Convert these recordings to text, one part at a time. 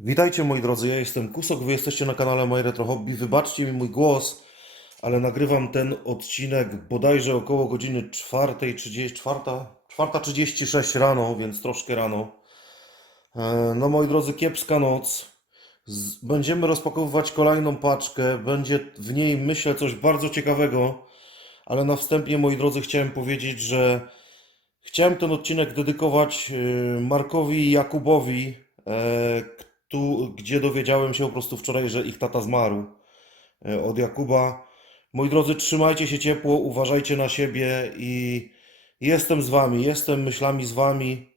Witajcie moi drodzy, ja jestem Kusok, wy jesteście na kanale Moje Retro Hobby. Wybaczcie mi mój głos, ale nagrywam ten odcinek bodajże około godziny 4.30, 4.36 rano, więc troszkę rano. E, No moi drodzy, kiepska noc. Będziemy rozpakowywać kolejną paczkę. Będzie w niej, myślę, coś bardzo ciekawego, ale na wstępie, moi drodzy, chciałem powiedzieć, że chciałem ten odcinek dedykować y, Markowi Jakubowi, e, tu, gdzie dowiedziałem się po prostu wczoraj, że ich tata zmarł e, od Jakuba. Moi drodzy, trzymajcie się ciepło, uważajcie na siebie i jestem z wami, jestem myślami z wami.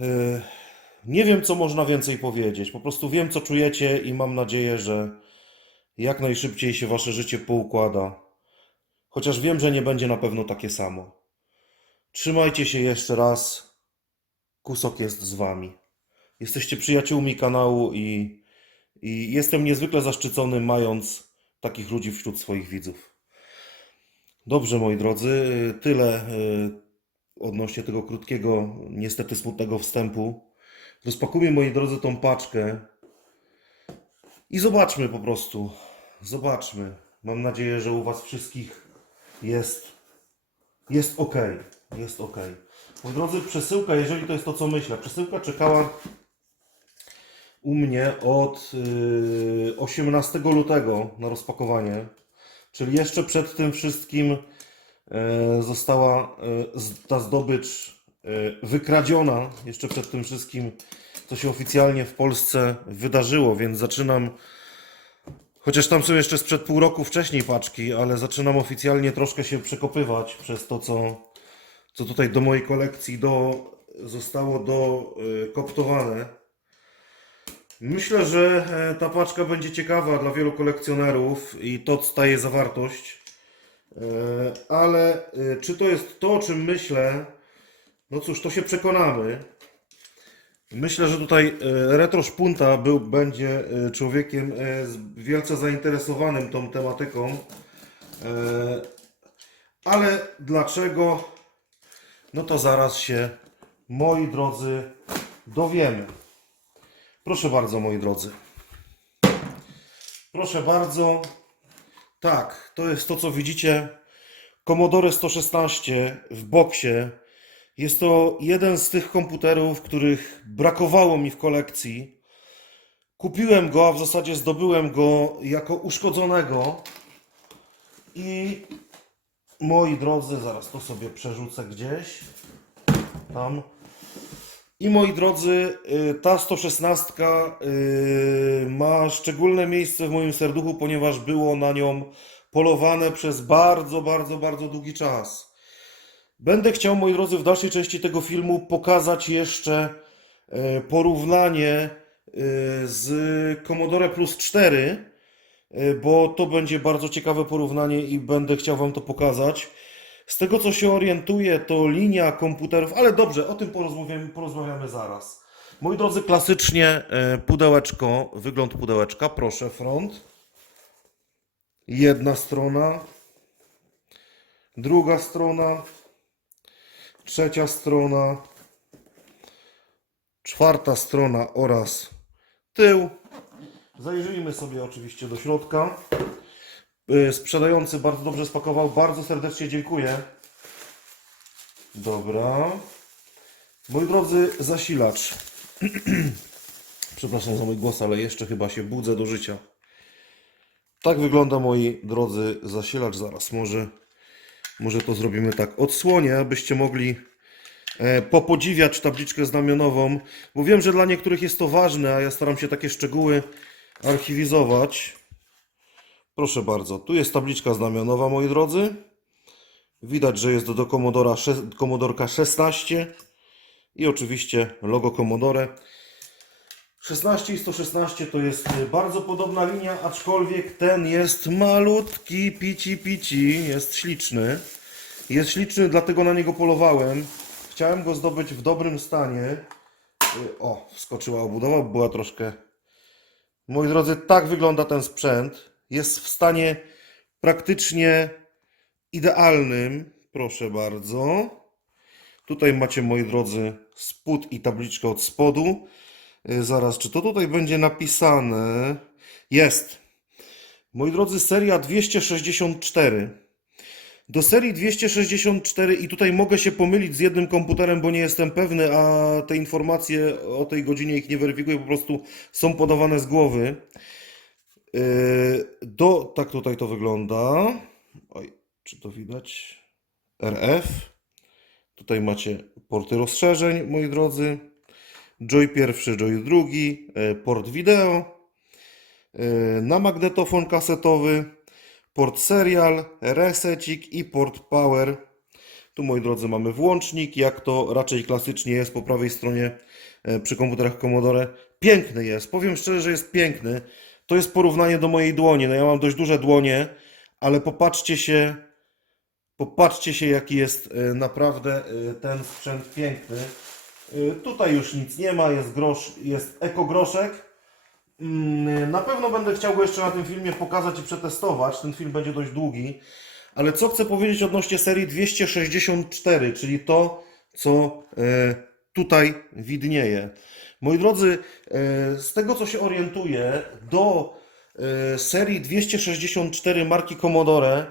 E, Nie wiem, co można więcej powiedzieć. Po prostu wiem, co czujecie i mam nadzieję, że jak najszybciej się wasze życie poukłada. Chociaż wiem, że nie będzie na pewno takie samo. Trzymajcie się jeszcze raz. Kusok jest z wami. Jesteście przyjaciółmi kanału i, i jestem niezwykle zaszczycony, mając takich ludzi wśród swoich widzów. Dobrze, moi drodzy, tyle y, odnośnie tego krótkiego, niestety smutnego wstępu. Rozpakujmy, moi drodzy, tą paczkę i zobaczmy po prostu. Zobaczmy. Mam nadzieję, że u Was wszystkich jest, jest ok. Jest ok. Moi drodzy, przesyłka, jeżeli to jest to, co myślę, przesyłka czekała u mnie od y, 18 lutego na rozpakowanie, czyli jeszcze przed tym wszystkim e, została z- ta zdobycz wykradziona, jeszcze przed tym wszystkim, co się oficjalnie w Polsce wydarzyło, więc zaczynam, chociaż tam są jeszcze sprzed pół roku wcześniej paczki, ale zaczynam oficjalnie troszkę się przekopywać przez to, co, co tutaj do mojej kolekcji do, zostało dokoptowane. Myślę, że e, ta paczka będzie ciekawa dla wielu kolekcjonerów i to staje zawartość. E, Ale e, czy to jest to, o czym myślę? No cóż, to się przekonamy. Myślę, że tutaj Retro Szpunta był, będzie człowiekiem wielce zainteresowanym tą tematyką. Ale dlaczego? No to zaraz się, moi drodzy, dowiemy. Proszę bardzo, moi drodzy. Proszę bardzo. Tak, to jest to, co widzicie. Commodore 116 w boksie. Jest to jeden z tych komputerów, których brakowało mi w kolekcji. Kupiłem go, a w zasadzie zdobyłem go jako uszkodzonego. I moi drodzy, zaraz to sobie przerzucę gdzieś. Tam. I moi drodzy, y, ta 116 y, ma szczególne miejsce w moim serduchu, ponieważ było na nią polowane przez bardzo, bardzo, bardzo długi czas. Będę chciał, moi drodzy, w dalszej części tego filmu pokazać jeszcze e, porównanie z Commodore Plus 4, e, bo to będzie bardzo ciekawe porównanie i będę chciał Wam to pokazać. Z tego co się orientuję, to linia komputerów, ale dobrze, o tym porozmawiamy, porozmawiamy zaraz. Moi drodzy, klasycznie e, pudełeczko, wygląd pudełeczka, proszę, front. Jedna strona, druga strona, trzecia strona, czwarta strona oraz tył. Zajrzyjmy sobie oczywiście do środka. Y, Sprzedający bardzo dobrze spakował. Bardzo serdecznie dziękuję. Dobra. Moi drodzy, zasilacz. Przepraszam za mój głos, ale jeszcze chyba się budzę do życia. Tak wygląda, moi drodzy, zasilacz. Zaraz może, może to zrobimy tak. Odsłonię, abyście mogli e, popodziwiać tabliczkę znamionową, bo wiem, że dla niektórych jest to ważne, a ja staram się takie szczegóły archiwizować. Proszę bardzo, tu jest tabliczka znamionowa, moi drodzy. Widać, że jest do Commodora, Commodorka 16 i oczywiście logo Commodore. 16 i 116 to jest bardzo podobna linia, aczkolwiek ten jest malutki, pici pici, jest śliczny. Jest śliczny, dlatego na niego polowałem. Chciałem go zdobyć w dobrym stanie. O, wskoczyła obudowa, była troszkę Moi drodzy, tak wygląda ten sprzęt. Jest w stanie praktycznie idealnym. Proszę bardzo. Tutaj macie, moi drodzy, spód i tabliczkę od spodu. Y, Zaraz, czy to tutaj będzie napisane? Jest. Moi drodzy, seria 264. Do serii 264 i tutaj mogę się pomylić z jednym komputerem, bo nie jestem pewny, a te informacje o tej godzinie ich nie weryfikuję, po prostu są podawane z głowy. Yy, Do, tak tutaj to wygląda. Oj, czy to widać? RF. Tutaj macie porty rozszerzeń, moi drodzy. Joy pierwszy, Joy drugi, e, port wideo, e, na magnetofon kasetowy, port serial, resecik i port power. Tu, moi drodzy, mamy włącznik, jak to raczej klasycznie jest po prawej stronie przy komputerach Commodore. Piękny jest, powiem szczerze, że jest piękny. To jest porównanie do mojej dłoni. No ja mam dość duże dłonie, ale popatrzcie się, popatrzcie się, jaki jest e, naprawdę e, ten sprzęt piękny. E, Tutaj już nic nie ma, jest grosz, jest ekogroszek. Mm, Na pewno będę chciał go jeszcze na tym filmie pokazać i przetestować. Ten film będzie dość długi. Ale co chcę powiedzieć odnośnie serii 264, czyli to, co tutaj widnieje. Moi drodzy, e, z tego co się orientuję, do e, serii 264 marki Commodore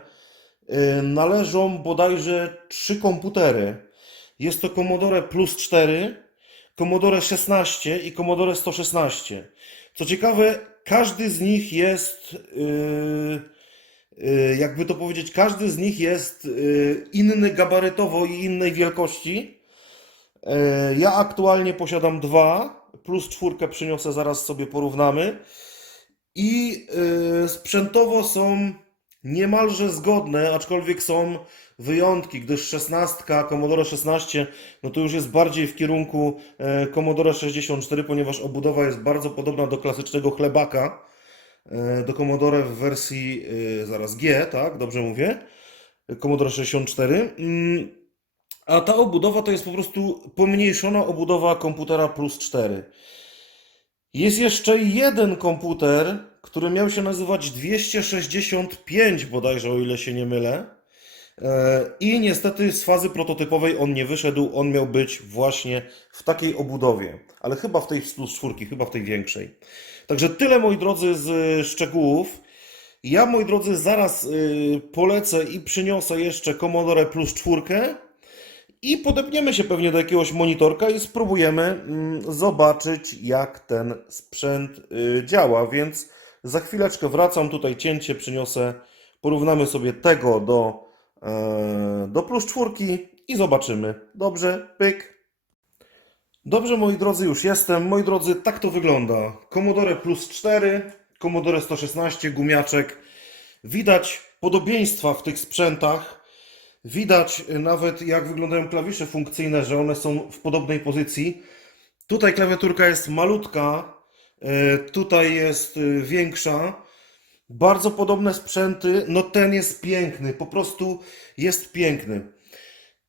e, należą bodajże trzy komputery. Jest to Commodore Plus 4, Commodore 16 i Commodore 116. Co ciekawe, każdy z nich jest, jakby to powiedzieć, każdy z nich jest inny gabarytowo i innej wielkości. Ja aktualnie posiadam dwa, plus czwórkę przyniosę, zaraz sobie porównamy. I yy, sprzętowo są niemalże zgodne, aczkolwiek są wyjątki, gdyż 16, Commodore 16, no to już jest bardziej w kierunku e, Commodore 64, ponieważ obudowa jest bardzo podobna do klasycznego chlebaka, e, do Commodore w wersji e, zaraz G, tak, dobrze mówię? Commodore 64. Mm, A ta obudowa to jest po prostu pomniejszona obudowa komputera plus 4. Jest jeszcze jeden komputer, który miał się nazywać 265 bodajże, o ile się nie mylę. E, I niestety z fazy prototypowej on nie wyszedł, on miał być właśnie w takiej obudowie, ale chyba w tej plus czwórki, chyba w tej większej. Także tyle moi drodzy z szczegółów. Ja moi drodzy zaraz y, polecę i przyniosę jeszcze Commodore plus czwórkę i podepniemy się pewnie do jakiegoś monitorka i spróbujemy mm, zobaczyć, jak ten sprzęt y, działa. Więc za chwileczkę wracam, tutaj cięcie przyniosę, porównamy sobie tego do, e, do plus czwórki i zobaczymy. Dobrze, pyk. Dobrze, moi drodzy, już jestem. Moi drodzy, tak to wygląda. Commodore plus 4, Commodore 116, gumiaczek. Widać podobieństwa w tych sprzętach. Widać nawet jak wyglądają klawisze funkcyjne, że one są w podobnej pozycji. Tutaj klawiaturka jest malutka, y, tutaj jest y, większa. Bardzo podobne sprzęty. No ten jest piękny, po prostu jest piękny.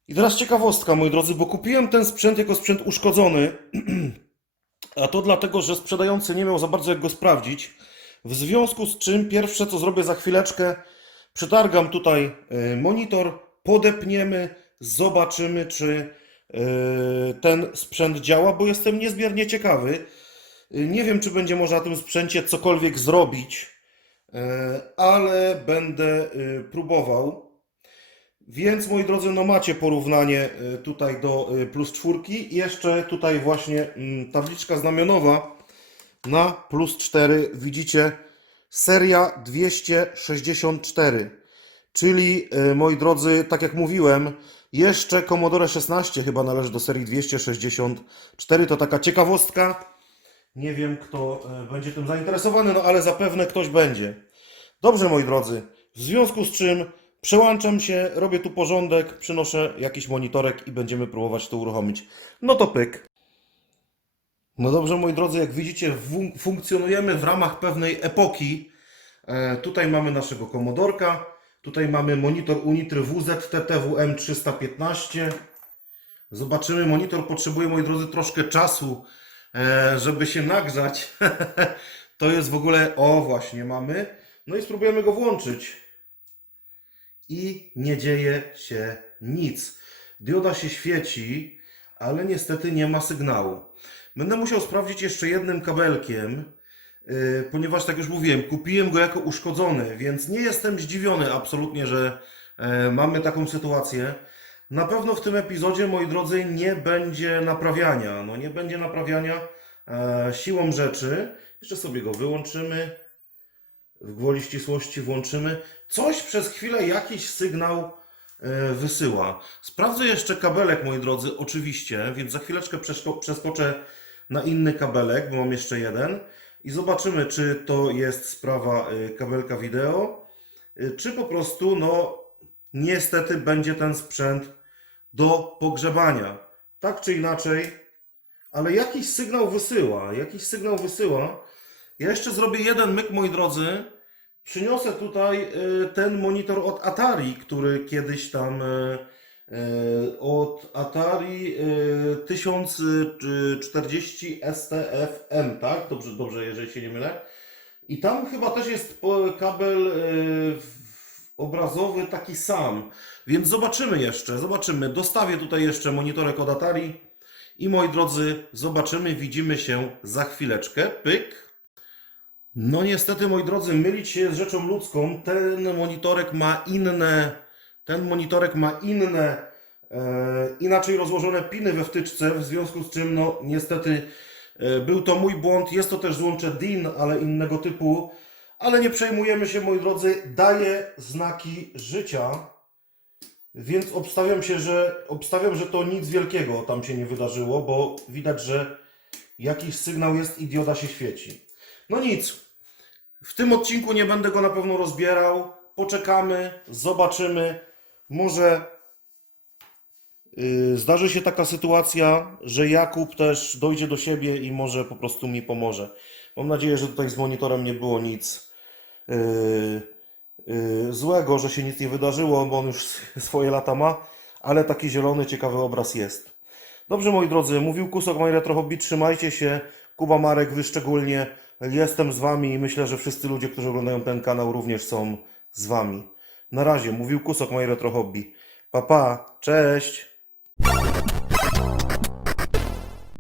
I teraz ciekawostka, moi drodzy, bo kupiłem ten sprzęt jako sprzęt uszkodzony, a to dlatego, że sprzedający nie miał za bardzo jak go sprawdzić. W związku z czym pierwsze co zrobię za chwileczkę, przetargam tutaj e, monitor, podepniemy, zobaczymy czy e, ten sprzęt działa, bo jestem niezmiernie ciekawy. Nie wiem, czy będzie można na tym sprzęcie cokolwiek zrobić, e, ale będę e, próbował. Więc moi drodzy, no macie porównanie y, tutaj do y, plus czwórki. Jeszcze tutaj właśnie mm, tabliczka znamionowa na plus 4. Widzicie seria 264. Czyli y, moi drodzy, tak jak mówiłem, jeszcze Commodore 16 chyba należy do serii 264. To taka ciekawostka. Nie wiem, kto y, będzie tym zainteresowany, no ale zapewne ktoś będzie. Dobrze, moi drodzy, w związku z czym przełączam się, robię tu porządek, przynoszę jakiś monitorek i będziemy próbować to uruchomić. No to pyk. No dobrze, moi drodzy, jak widzicie, fun- funkcjonujemy w ramach pewnej epoki. E, tutaj mamy naszego komodorka, tutaj mamy monitor Unitry WZ-TTWM 315. Zobaczymy, monitor potrzebuje, moi drodzy, troszkę czasu, e, żeby się nagrzać. to jest w ogóle, o właśnie mamy. No i spróbujemy go włączyć. I nie dzieje się nic. Dioda się świeci, ale niestety nie ma sygnału. Będę musiał sprawdzić jeszcze jednym kabelkiem, ponieważ tak już mówiłem, kupiłem go jako uszkodzony, więc nie jestem zdziwiony absolutnie, że e, mamy taką sytuację. Na pewno w tym epizodzie, moi drodzy, nie będzie naprawiania. No nie będzie naprawiania e, siłą rzeczy. Jeszcze sobie go wyłączymy. W gwoli ścisłości włączymy. Coś przez chwilę, jakiś sygnał e, wysyła. Sprawdzę jeszcze kabelek, moi drodzy, oczywiście, więc za chwileczkę przeskoczę na inny kabelek, bo mam jeszcze jeden. I zobaczymy, czy to jest sprawa e, kabelka wideo, e, czy po prostu, no, niestety będzie ten sprzęt do pogrzebania. Tak czy inaczej, ale jakiś sygnał wysyła, jakiś sygnał wysyła. Ja jeszcze zrobię jeden myk, moi drodzy. Przyniosę tutaj y, ten monitor od Atari, który kiedyś tam y, y, od Atari y, 1040 STFM, tak? Dobrze, dobrze, jeżeli się nie mylę. I tam chyba też jest kabel w- obrazowy taki sam. Więc zobaczymy jeszcze, zobaczymy. Dostawię tutaj jeszcze monitorek od Atari. I moi drodzy, zobaczymy, widzimy się za chwileczkę. Pyk. No niestety, moi drodzy, mylić się jest rzeczą ludzką. Ten monitorek ma inne, ten monitorek ma inne, e, inaczej rozłożone piny we wtyczce, w związku z czym, no niestety, e, był to mój błąd. Jest to też złącze DIN, ale innego typu. Ale nie przejmujemy się, moi drodzy, daje znaki życia. Więc obstawiam się, że obstawiam, że to nic wielkiego tam się nie wydarzyło, bo widać, że jakiś sygnał jest i dioda się świeci. No nic. W tym odcinku nie będę go na pewno rozbierał. Poczekamy, zobaczymy. Może yy, zdarzy się taka sytuacja, że Jakub też dojdzie do siebie i może po prostu mi pomoże. Mam nadzieję, że tutaj z monitorem nie było nic yy, yy, złego, że się nic nie wydarzyło, bo on już swoje lata ma, ale taki zielony, ciekawy obraz jest. Dobrze, moi drodzy, mówił Kusok My Retro Hobby, trzymajcie się. Kuba Marek, wy szczególnie. Jestem z wami i myślę, że wszyscy ludzie, którzy oglądają ten kanał również są z wami. Na razie, mówił Kusok My Retro Hobby. Pa, pa, cześć!